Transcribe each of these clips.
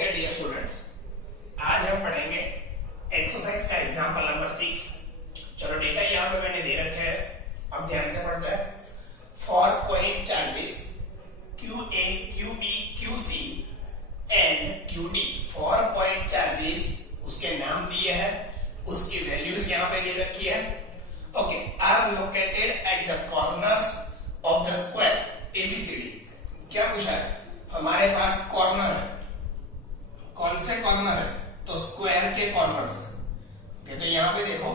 Okay dear students, आज हम पढ़ेंगे एक्सरसाइज का एग्जांपल नंबर 6। चलो डेटा यहाँ पे मैंने दे रखे हैं, अब ध्यान से पढ़ते हैं। For point charges QA, QB, QC and QD, for point charges उसके नाम दिए हैं, उसकी वैल्यूज यहाँ पे दे रखी है। Okay, are located at the corners of the square ABCD। क्या पूछा है? हमारे पास कॉर्नर है, कौन से कॉर्नर है? तो स्क्वायर के कॉर्नर्स है। ओके, तो यहां पे देखो,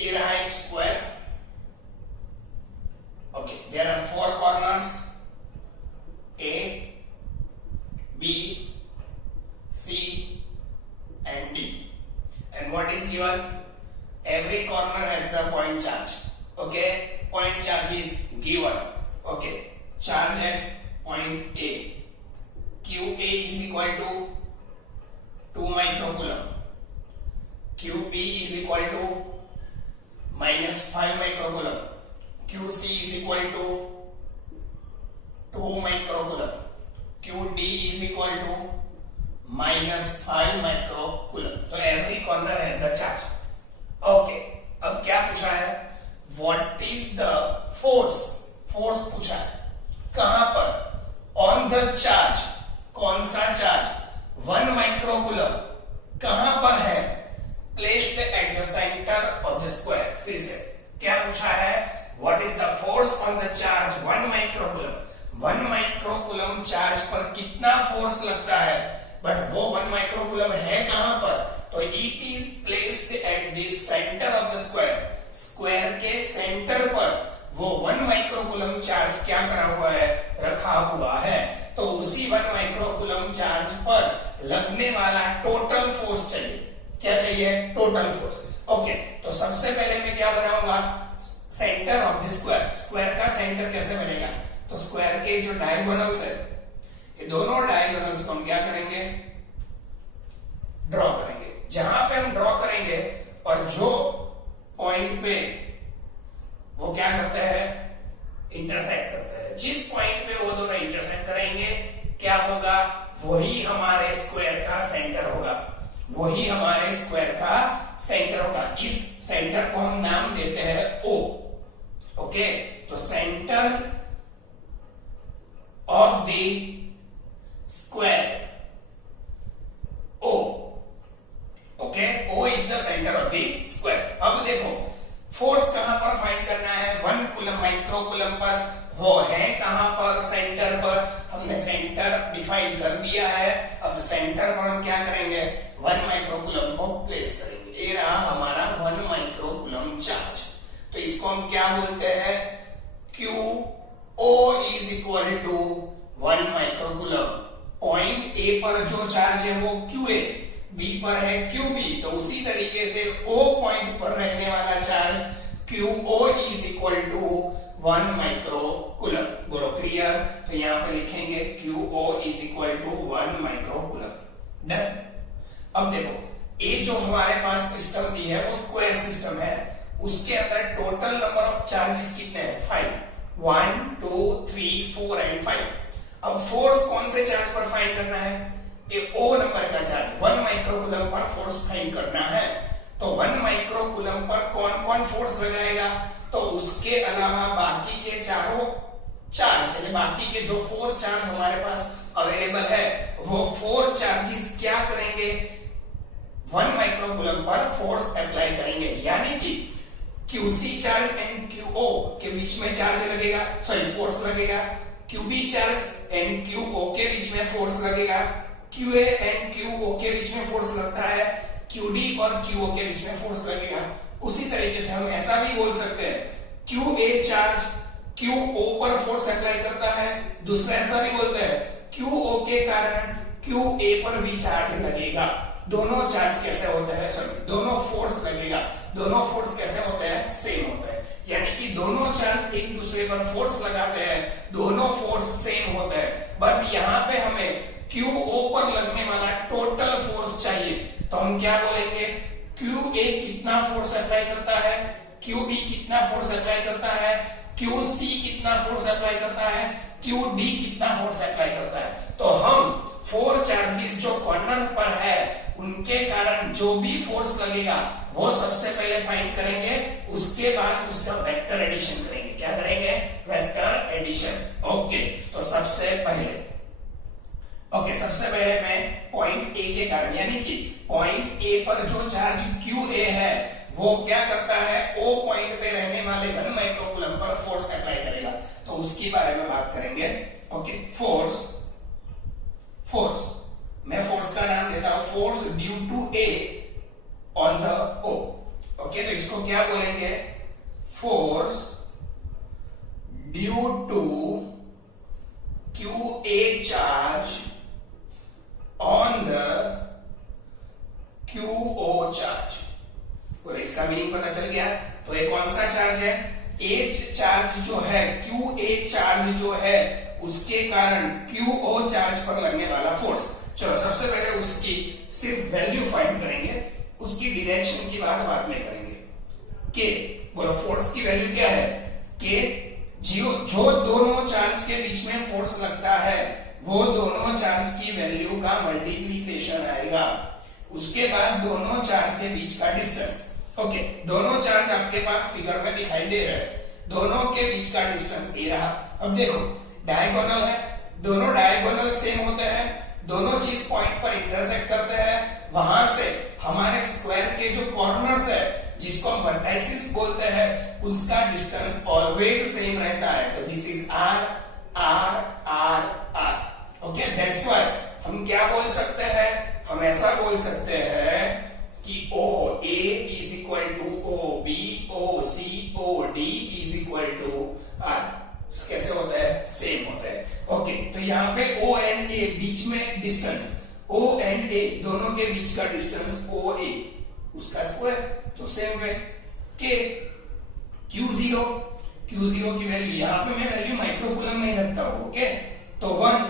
ये रहा एक square. Okay, there are 4 corners A, B, C and D, and what is given? Every corner has the point charge. Okay, point charge is given. Okay, charge at point A, QA is equal to 2 microcoulomb, QB is equal to minus 5 microcoulomb, QC is equal to 2 microcoulomb, QD is equal to minus 5 microcoulomb. So every corner has the charge. Okay, अब क्या पूछा है? What is the force? Force पूछा है, कहां पर? On the charge, कौन सा चार्ज? 1 माइक्रोकूलम। कहां पर है? Placed at the centre of the square. फिर से क्या पूछा है? What is the force on the charge 1 microcoulomb. 1 microcoulomb charge पर कितना फोर्स लगता है? बट वो 1 माइक्रोकूलम है कहां पर? तो it is placed at the centre of the square. Square के सेंटर पर वो 1 माइक्रोकूलम चार्ज क्या करा हुआ है? रखा हुआ है। तो उसी 1 माइक्रोकूलम चार्ज पर लगने वाला टोटल फोर्स चाहिए। क्या चाहिए? Total force. ओके, तो सबसे पहले मैं क्या बनाऊंगा? Centre of the square. Square का सेंटर कैसे बनेगा? तो स्क्वायर के जो डायगोनल्स है, ये दोनों डायगोनल्स को हम क्या करेंगे? ड्रॉ करेंगे। जहां पे हम ड्रॉ करेंगे और जो पॉइंट पे वो क्या करते हैं? इंटरसेक्ट करते हैं। जिस पॉइंट पे वो दोनों इंटरसेक्ट करेंगे क्या होगा? वही हमारे स्क्वायर का सेंटर होगा। वही हमारे स्क्वायर का सेंटर होगा। इस सेंटर को हम नाम देते हैं O। ओके, तो centre of the square O। Okay, O is the centre of the square. अब देखो, फोर्स कहां पर फाइंड करना है? 1 कूलम माइक्रोकूलम पर। वो है कहां पर? सेंटर पर। हमने सेंटर डिफाइन कर दिया है। अब सेंटर पर हम क्या करेंगे? 1 माइक्रोकूलम को प्लेस करेंगे। ये रहा हमारा 1 माइक्रोकूलम चार्ज। तो इसको हम क्या बोलते हैं? QO is equal to 1 microcoulomb. Point A पर जो चार्ज है वो QA, B पर है QB, तो उसी तरीके से O पॉइंट पर रहने वाला charge QO is equal to 1 microcoulomb. बोलो क्लियर? तो यहां पे लिखेंगे QO is equal to 1 microcoulomb. Done. अब देखो, ये जो हमारे पास सिस्टम दी है वो स्क्वायर सिस्टम है। उसके अंदर टोटल नंबर ऑफ चार्जेस कितने हैं? 5। 1 2 3 4 एंड 5। अब फोर्स कौन से चार्ज पर फाइंड करना है? ये O नंबर का चार्ज 1 माइक्रोकूलम पर फोर्स फाइंड करना है। तो 1 माइक्रोकूलम पर कौन कौन फोर्स लगाएगा? तो उसके अलावा बाकी के चारों चार्ज, यानी बाकी के जो 4 चार्ज हमारे पास अवेलेबल है, वो 4 चार्जेस क्या करेंगे? 1 माइक्रोकूलम पर फोर्स अप्लाई करेंगे। यानी कि QC चार्ज एंड QO के बीच में चार्ज लगेगा, सॉरी फोर्स लगेगा। QB चार्ज एंड QO के बीच में फोर्स लगेगा। QA एंड QO के बीच में फोर्स लगता है। QD और QO के बीच में फोर्स लगेगा। उसी तरीके से हम ऐसा भी बोल सकते हैं, QA चार्ज QO पर फोर्स अप्लाई करता है। दूसरा ऐसा भी बोलते हैं, QO के कारण QA पर भी चार्ज लगेगा। दोनों चार्ज कैसे होते हैं? सॉरी, दोनों फोर्स लगेगा। दोनों फोर्स कैसे होते हैं? सेम होते हैं। यानी कि दोनों चार्ज एक दूसरे पर फोर्स लगाते हैं, दोनों फोर्स सेम होते हैं। बट यहाँ पे हमें QO पर लगने वाला टोटल फोर्स चाहिए। तो हम क्या बोलेंगे? QA कितना फोर्स अप्लाई करता है, QB कितना फोर्स अप्लाई करता है, QC कितना फोर्स अप्लाई करता है, QD कितना फोर्स अप्लाई करता है। तो हम 4 चार्जेस जो कॉर्नर पर है उनके कारण जो भी फोर्स लगेगा वो सबसे पहले फाइंड करेंगे, उसके बाद उसका वेक्टर एडिशन करेंगे। क्या करेंगे? Vector addition. ओके, तो सबसे पहले मैं पॉइंट ए के कारण, यानी कि पॉइंट ए पर जो चार्ज QA है वो क्या करता है, ओ पॉइंट पे रहने वाले 1 माइक्रोकूलम पर फोर्स अप्लाई करेगा, तो उसके बारे में बात करेंगे। ओके, फोर्स मैं फोर्स का नाम देता हूं force due to A on the O. Okay, तो इसको क्या बोलेंगे? Force due to QA charge on the QO charge. और इसका मीनिंग पता चल गया। तो ये कौन सा चार्ज है? ए चार्ज जो है, QA चार्ज जो है, उसके कारण QO चार्ज पर लगने वाला फोर्स। चलो सबसे पहले उसकी सिर्फ वैल्यू फाइंड करेंगे, उसकी डायरेक्शन की बात बाद में करेंगे। के बोलो, फोर्स की वैल्यू क्या है? के जो दोनों चार्ज के बीच में फोर्स लगता है वो दोनों चार्ज की वैल्यू का मल्टीप्लीकेशन आएगा। उसके बाद दोनों चार्ज के बीच का डिस्टेंस। ओके, दोनों चार्ज आपके पास फिगर में दिखाई दे रहे हैं, दोनों के बीच का डिस्टेंस ये रहा। अब देखो डायगोनल है, दोनों डायगोनल सेम होते हैं, दोनों जिस पॉइंट पर इंटरसेक्ट करते हैं वहां से हमारे स्क्वायर के जो कॉर्नर्स है जिसको हम वर्टाइसिस बोलते हैं उसका डिस्टेंस ऑलवेज सेम रहता है। तो this is R R R R. Okay, that's why हम क्या बोल सकते हैं? हम ऐसा बोल सकते हैं कि O A is equal to O B, O C O D is equal to R. कैसे होता है? सेम होता है। ओके, तो यहाँ पे O एंड A बीच में डिस्टेंस, O एंड A दोनों के बीच का डिस्टेंस OA, उसका स्क्वायर। तो सेम वे के Q0 की वैल्यू यहाँ पे मैं वैल्यू माइक्रोकूलम में रखता हूँ। ओके, तो 1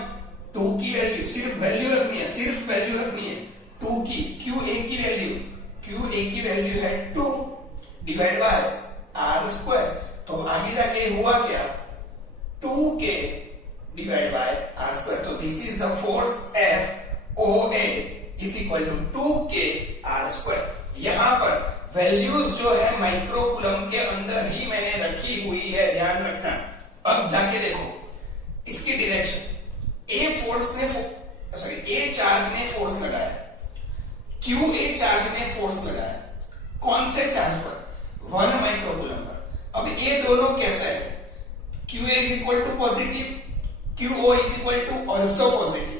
2 की वैल्यू सिर्फ वैल्यू रखनी है 2 की। QA की वैल्यू है 2 डिवाइड बाय R स्क्वायर। तो आगे जाके हुआ क्या? 2K divide by R square. तो this is the force FOA is equal to 2K R square. यहां पर वैल्यूज जो है माइक्रोकूलम के अंदर ही मैंने रखी हुई है, ध्यान रखना। अब जाके देखो इसकी डायरेक्शन। ए चार्ज ने फोर्स लगाया, QA चार्ज ने फोर्स लगाया, कौन से चार्ज पर? 1 माइक्रोकूलम पर। अब ये दोनों कैसे है? QA is equal to positive, QO is equal to also positive,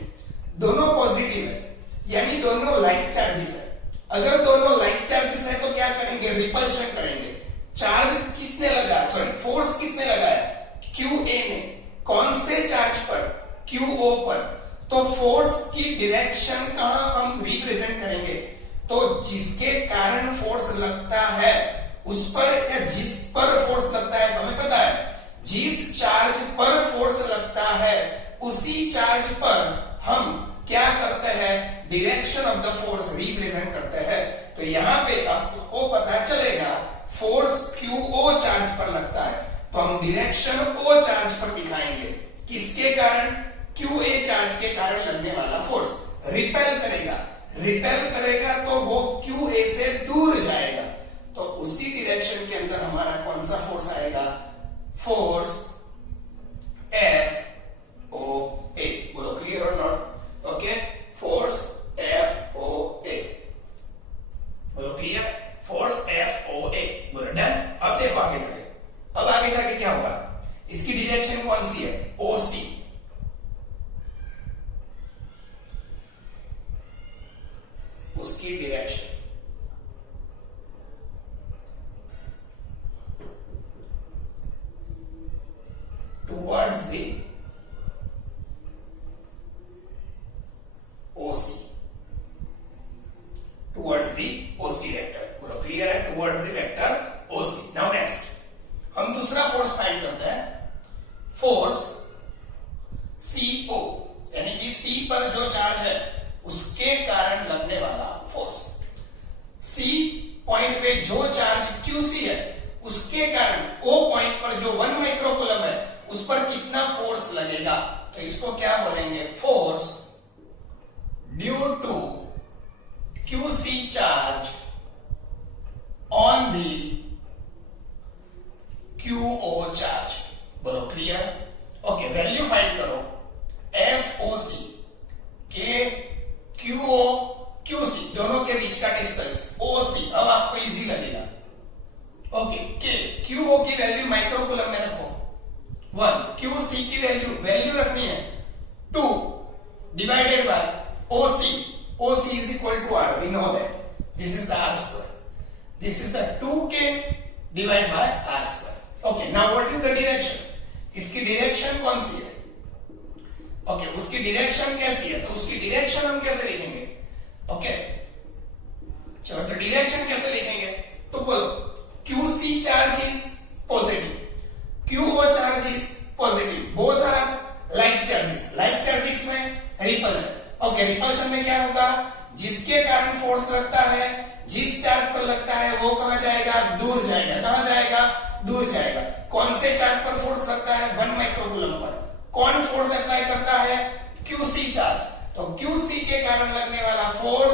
दोनों पॉजिटिव है, यानी दोनों लाइक चार्जेस है। अगर दोनों लाइक चार्जेस है तो क्या करेंगे? रिपल्शन करेंगे। चार्ज किसने लगाया, फोर्स किसने लगाया? QA ने। कौन से चार्ज पर? QO पर। तो फोर्स की डायरेक्शन कहां हम रिप्रेजेंट करेंगे? तो जिसके कारण फोर्स लगता है उस पर, या जिस पर फोर्स लगता है, तो हमें पता है जिस चार्ज पर फोर्स लगता है उसी चार्ज पर हम क्या करते हैं? Direction of the force represent करते हैं। तो यहां पे आपको पता चलेगा फोर्स QO चार्ज पर लगता है तो हम डायरेक्शन O चार्ज पर दिखाएंगे। किसके कारण? QA चार्ज के कारण लगने वाला फोर्स रिपेल करेगा तो वो QA से दूर जाएगा, तो उसी डायरेक्शन के अंदर हमारा कौन सा फोर्स आएगा? Force FOA। बोलो क्लियर और नॉट? Okay, force FOA। बोलो क्लियर? Force FOA। बोलो डन। अब देखो आगे जाके क्या होगा? इसकी डायरेक्शन कौन सी है? OC। उसकी direction towards the OC, towards the OC vector. बोलो क्लियर है? Towards the vector OC। Now next हम दूसरा फोर्स फाइंड करते हैं, फोर्स CO, यानी कि C पर जो चार्ज है उसके कारण लगने वाला फोर्स। C पॉइंट पे जो चार्ज QC है उसके कारण O पॉइंट पर जो 1 माइक्रोकूलम है उस पर कितना फोर्स लगेगा? तो इसको क्या बोलेंगे? Force due to QC charge on the QO charge. बोलो क्लियर? ओके, वैल्यू फाइंड करो FOC के QO QC दोनों के बीच का डिस्टेंस OC। अब आपको इजी लगेगा। ओके, के QO की वैल्यू माइक्रोकूलम में रखो 1, QC की वैल्यू रखनी है 2 divided by OC is equal to R, we know that this is the R square, this is the 2K divided by R square। okay, now what is the direction? इसकी direction कौन सी है? Okay, उसकी direction कैसी है? तो उसकी direction हम कैसे लिखेंगे? ओके, चलो तो डायरेक्शन कैसे लिखेंगे? तो बोलो QC charge is positive, QO charge is positive, both are like charges. Like charges में रिपल्सन। ओके, रिपल्शन में क्या होगा? जिसके कारण फोर्स लगता है, जिस चार्ज पर लगता है वो कहां जाएगा? दूर जाएगा। कहां जाएगा? दूर जाएगा। कौन से चार्ज पर फोर्स लगता है? 1 माइक्रोकूलम पर। कौन फोर्स अप्लाई करता है? QC charge. तो QC के कारण लगने वाला फोर्स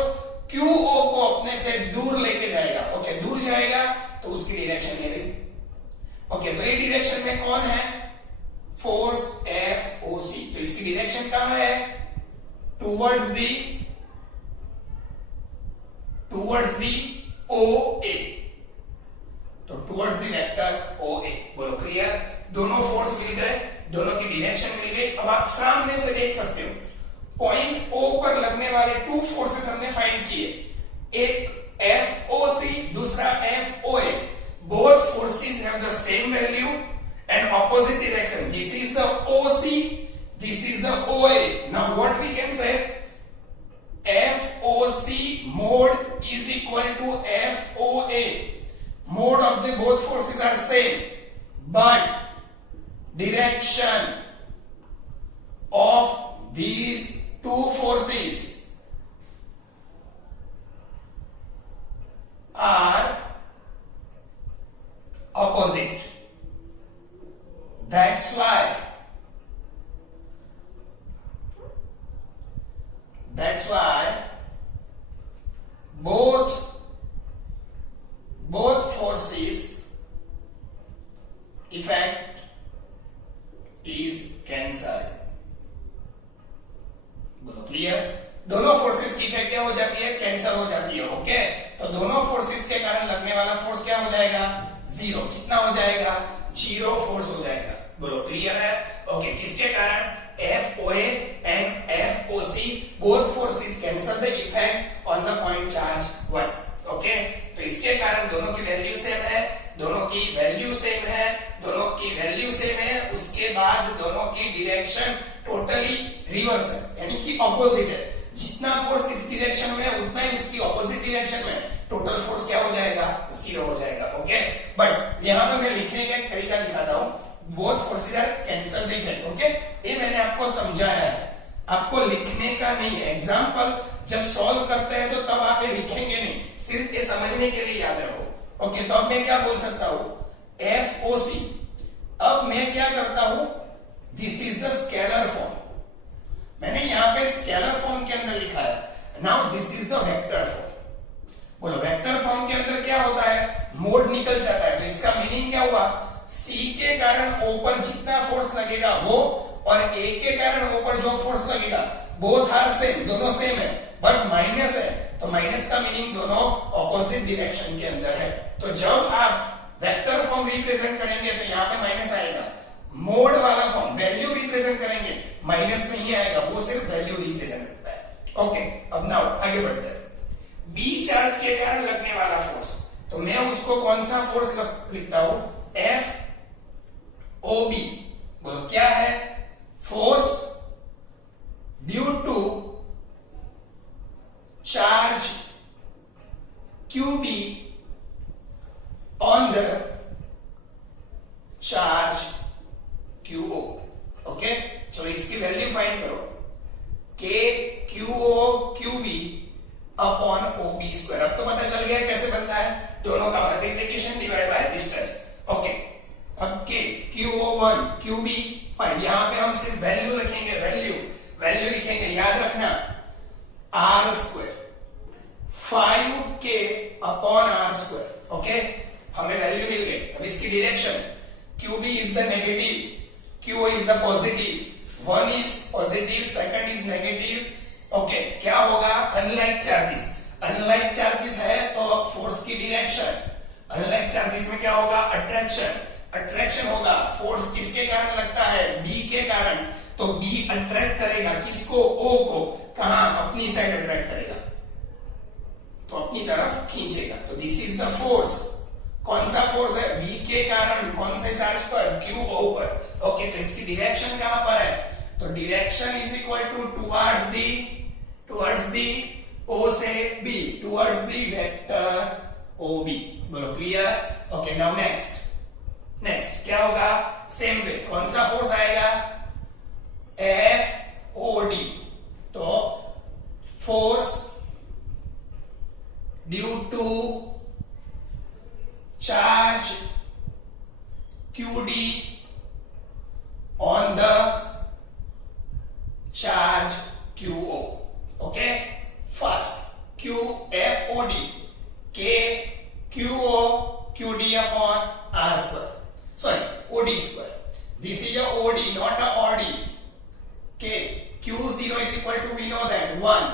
QO को अपने से दूर लेके जाएगा। ओके, दूर जाएगा तो उसकी डायरेक्शन ये रही। ओके, तो ये डायरेक्शन में कौन है? Force FOC। तो इसकी डायरेक्शन कहां है? Towards the OA। तो टुवर्ड्स दी वेक्टर OA। बोलो क्लियर? दोनों फोर्स मिल गए, दोनों की डायरेक्शन मिल गई। अब आप सामने से देख सकते हो पॉइंट O पर लगने वाले 2 फोर्सेस हमने फाइंड किए, एक FOC, दूसरा FOA। Both forces have the same value and opposite direction. This is the OC, this is the OA। now what we can say? FOC mode is equal to FOA। mode of the both forces are same, but direction of these two forces are opposite। that's why both forces effect is cancelled। बोलो clear? दोनों forces की effect क्या हो जाती है? Cancel हो जाती है। ओके, तो दोनों फोर्सेस के कारण लगने वाला फोर्स क्या हो जाएगा? 0। कितना हो जाएगा? 0 फोर्स हो जाएगा। बोलो क्लियर है? ओके, किसके कारण? FOA and FOC both forces cancel the effect on the point charge 1। Okay, तो इसके कारण दोनों की वैल्यू सेम है, दोनों की वैल्यू सेम है, दोनों की वैल्यू सेम है। उसके बाद दोनों की डायरेक्शन टोटली रिवर्स है, यानी कि ऑपोजिट है। जितना फोर्स इस डायरेक्शन में उतना ही उसकी ऑपोजिट डायरेक्शन में टोटल फोर्स क्या हो जाएगा? 0 हो जाएगा। ओके, बट यहां पे मैं लिखने का एक तरीका दिखाता हूं। Both forces are cancel the effect. Okay, ये मैंने आपको समझाया है, आपको लिखने का नहीं है। एग्जाम्पल जब सॉल्व करते हैं तो तब आप ये लिखेंगे नहीं, सिर्फ ये समझने के लिए याद रखो। ओके, तो अब मैं क्या बोल सकता हूं? FOC। अब मैं क्या करता हूं? This is the scalar form. मैंने यहां पे स्केलर फॉर्म के अंदर लिखा है। Now this is the vector form. बोलो, वेक्टर फॉर्म के अंदर क्या होता है? मोड निकल जाता है। तो इसका मीनिंग क्या हुआ? C के कारण O पर जितना फोर्स लगेगा वो, और A के कारण O पर जो फोर्स लगेगा, बोथ आर सेम, दोनों सेम है, बट माइनस है। तो माइनस का मीनिंग दोनों ऑपोजिट डायरेक्शन के अंदर है। तो जब आप वेक्टर फॉर्म रिप्रेजेंट करेंगे तो यहाँ पे माइनस आएगा। मोड वाला फॉर्म वैल्यू रिप्रेजेंट करेंगे, माइनस नहीं आएगा, वो सिर्फ वैल्यू रिप्रेजेंट करता है। ओके, अब नाउ आगे बढ़ते हैं। B चार्ज के कारण लगने वाला फोर्स, तो मैं उसको कौन सा फोर्स लिखता हूं? FOB। बोलो क्या है? Force due to charge QB on the charge QO। Okay, चलो इसकी वैल्यू फाइंड करो। K QO QB upon OB square. अब तो पता चल गया कैसे बनता है, दोनों का multiplication divide by distance. Okay, अब K QO1 QB5, यहां पे हम सिर्फ वैल्यू लिखेंगे, वैल्यू लिखेंगे। याद रखना R square, 5k upon R square. Okay, हमें वैल्यू मिल गई। अब इसकी direction, QB is the negative, QO is the positive, 1 is positive, second is negative. Okay, क्या होगा? अनलाइक चार्जेस, अनलाइक चार्जेस है तो अब फोर्स की डायरेक्शन, अनलाइक चार्जेस में क्या होगा? अट्रैक्शन, अट्रैक्शन होगा। फोर्स किसके कारण लगता है? B के कारण। तो B अट्रैक्ट करेगा किसको? O को। कहां? अपनी साइड अट्रैक्ट करेगा, तो अपनी तरफ खींचेगा। तो दिस इज द फोर्स। कौन सा फोर्स है? B के कारण। कौन से चार्ज पर? QO पर। ओके, तो इसकी डायरेक्शन कहां पर है? तो direction is equal to towards the O से B, towards the vector OB। बोलो क्लियर? ओके, नाउ नेक्स्ट क्या होगा? सेम वे, कौन सा फोर्स आएगा? FOD। तो force due to charge QD on the charge QO. Okay, first QFOD, K QO QD upon R square. Sorry, OD square. This is a OD, not a OD. K Q0 is equal to, we know that 1.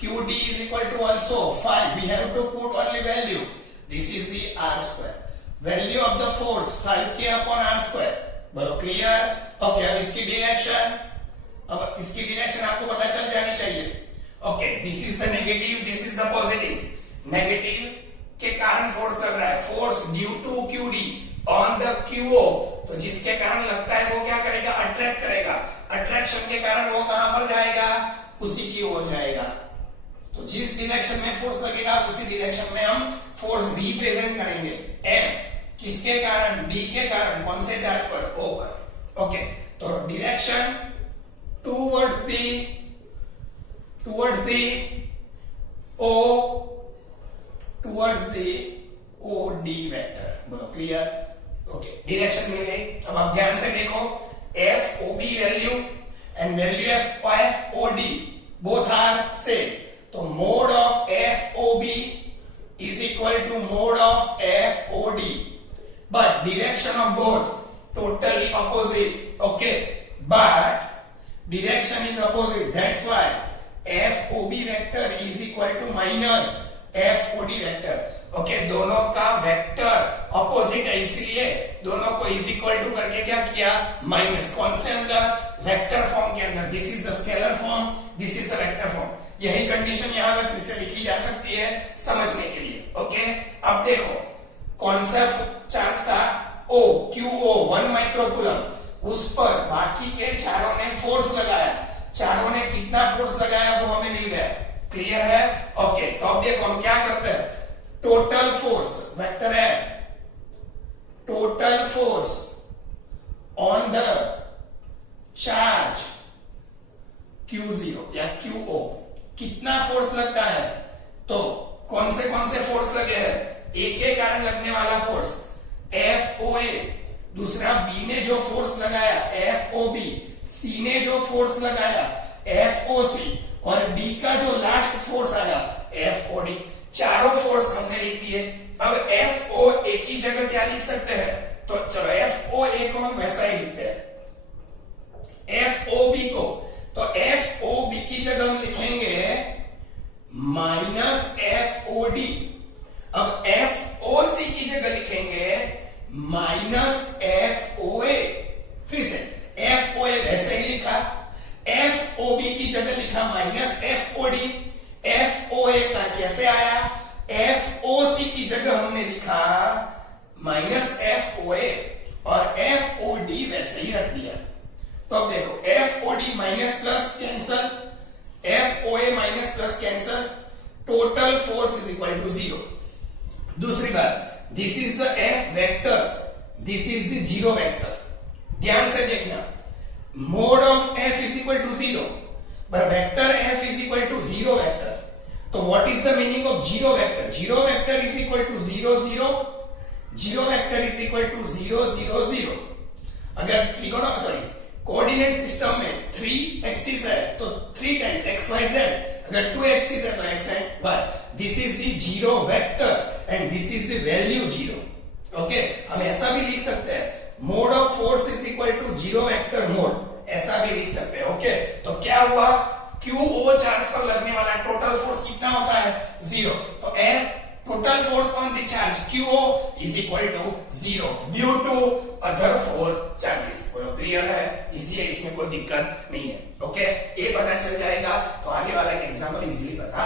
QD is equal to also 5. We have to put only value. This is the R square. Value of the force 5k upon R square. बोलो clear? Okay, अब इसकी direction, अब इसकी direction आपको पता चल जानी चाहिए। Okay, this is the negative, this is the positive. Negative के कारण फोर्स लग रहा है, force due to QD on the QO। तो जिसके कारण लगता है वो क्या करेगा? अट्रैक्ट करेगा। अट्रैक्शन के कारण वो कहां पर जाएगा? उसी की ओर जाएगा। तो जिस डायरेक्शन में फोर्स लगेगा उसी डायरेक्शन में हम फोर्स रिप्रेजेंट करेंगे। F किसके कारण? B के कारण। कौन से चार्ज पर? O पर। ओके, तो direction towards the OD vector. बोलो क्लियर? ओके, डायरेक्शन मिल गई। अब आप ध्यान से देखो, FOB value and value FOD both are same. तो mod of FOB is equal to mode of FOD, but direction of both totally opposite. Okay, but direction is opposite, that's why FOB vector is equal to minus FOD vector. Okay, दोनों का vector opposite है, इसलिए दोनों को is equal to करके क्या किया? Minus. कौन से अंदर? वेक्टर फॉर्म के अंदर। This is the scalar form, this is the vector form. यही कंडीशन यहां पर फिर से लिखी जा सकती है समझने के लिए। ओके, अब देखो कौन सा चार्ज था? O, QO 1 microcoulomb. उस पर बाकी के चारों ने फोर्स लगाया। चारों ने कितना फोर्स लगाया वो हमें मिल गया। क्लियर है? ओके, तो अब देखो हम क्या करते हैं? Total force, vector F, total force on the charge Q0 या QO, कितना फोर्स लगता है? तो कौन से फोर्स लगे हैं? A के कारण लगने वाला फोर्स FOA, दूसरा B ने जो फोर्स लगाया FOB, C ने जो फोर्स लगाया FOC, और D का जो लास्ट फोर्स आया FOD। चारों फोर्स हमने लिख दिए। अब FOA की जगह क्या लिख सकते हैं? तो चलो FOA को हम वैसा ही लिखते हैं। FOB को, तो FOB की जगह हम लिखेंगे माइनस FOD। अब FOC की जगह लिखेंगे माइनस FOA। फिर से FOA वैसे ही लिखा, FOB की जगह लिखा माइनस FOD। FOA का कैसे आया? FOC की जगह हमने लिखा माइनस FOA और FOD वैसे ही रख दिया। तो अब देखो FOD minus plus cancel, FOA minus plus cancel, total force is equal to 0। दूसरी बात, this is the F vector, this is the 0 vector. ध्यान से देखना, mod of F is equal to 0, but vector F is equal to 0 vector. तो what is the meaning of 0 vector? 0 vector is equal to 0 0, 0 vector is equal to 0 0 0। अगर coordinate system में 3 axis है तो 3 times XYZ अगर 2 axis है तो x and y, this is the zero vector and this is the value zero. Okay, हम ऐसा भी लिख सकते हैं mod of force is equal to zero vector mod, ऐसा भी लिख सकते हैं। ओके, तो क्या हुआ, QO चार्ज पर लगने वाला टोटल फोर्स कितना होता है, जीरो। तो F total force on the charge QO is equal to zero due to other four charges. Clear है, इसलिए इसमें कोई दिक्कत नहीं है। ओके, ये पता चल जाएगा तो आगे वाला एग्जाम्पल इजीली पता